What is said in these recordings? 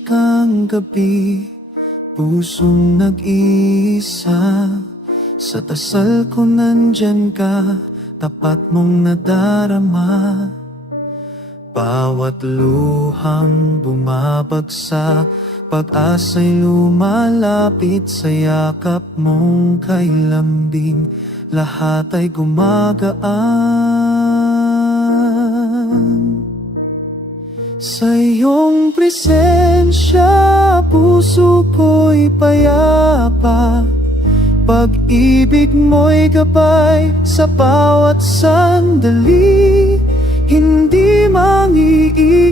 Tahimik ang gabi Pusong nag-iisa. Sa tasal ko nandyan ka Tapat mong nadarama. Bawat luhang bumabagsak Pag-asa'y lumalapit sa yakap mong kay lambing Lahat ay gumagaan Sa iyong presensya Puso ko'y payapa. Pag-ibig mo'y gabay Sa bawat sandali. Hindi mangiiwan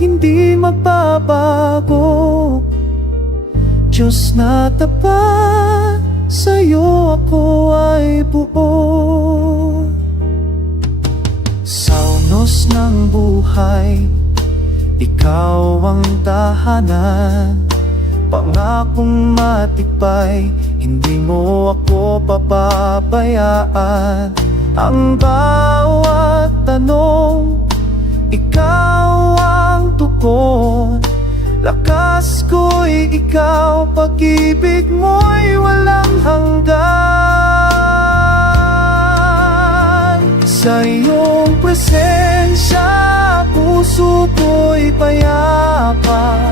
Hindi magbabago. Diyos na tapat Sa'yo ako ay buo. Sa unos ng buhay Ikaw ang tahanan. Pangakong matibay Hindi mo ako papabayaan. Ang bawat tanong Ikaw ang tukon Lakas ko'y ikaw Pag-ibig mo'y walang Puso ko'y payapa.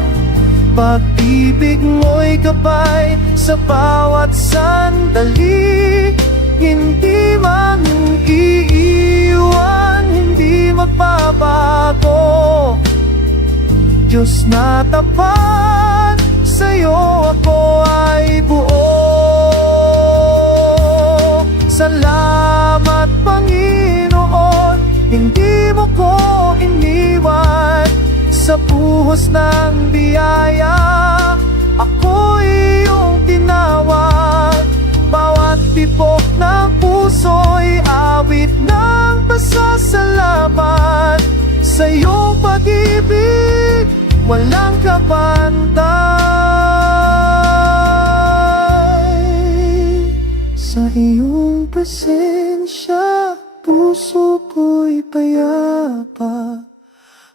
Pag-ibig mo'y gabay Sa bawat sandali. Hindi man iiwan Hindi magbabago. Diyos na tapat Sa'yo ako ay buo. Salamat Sa buhos ng biyaya. Ako iyong tinawag. Bawat tibok ng puso'y awit ng pasasalamat. Sa iyong pag-ibig walang kapantay. Sa iyong presensya Puso ko'y payapa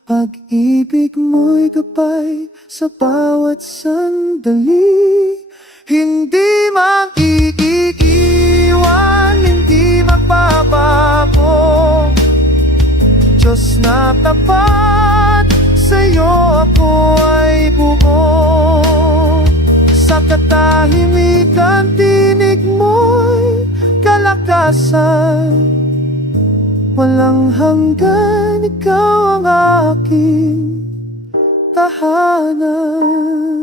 Pag-ibig mo'y gabay Sa bawat sandali. Hindi mag-iiwan Hindi magbabago. Diyos na tapat Sa'yo ako ay buo. Sa katahimikan Tinig mo'y kalakasan. Walang hanggan Ikaw aking tahanan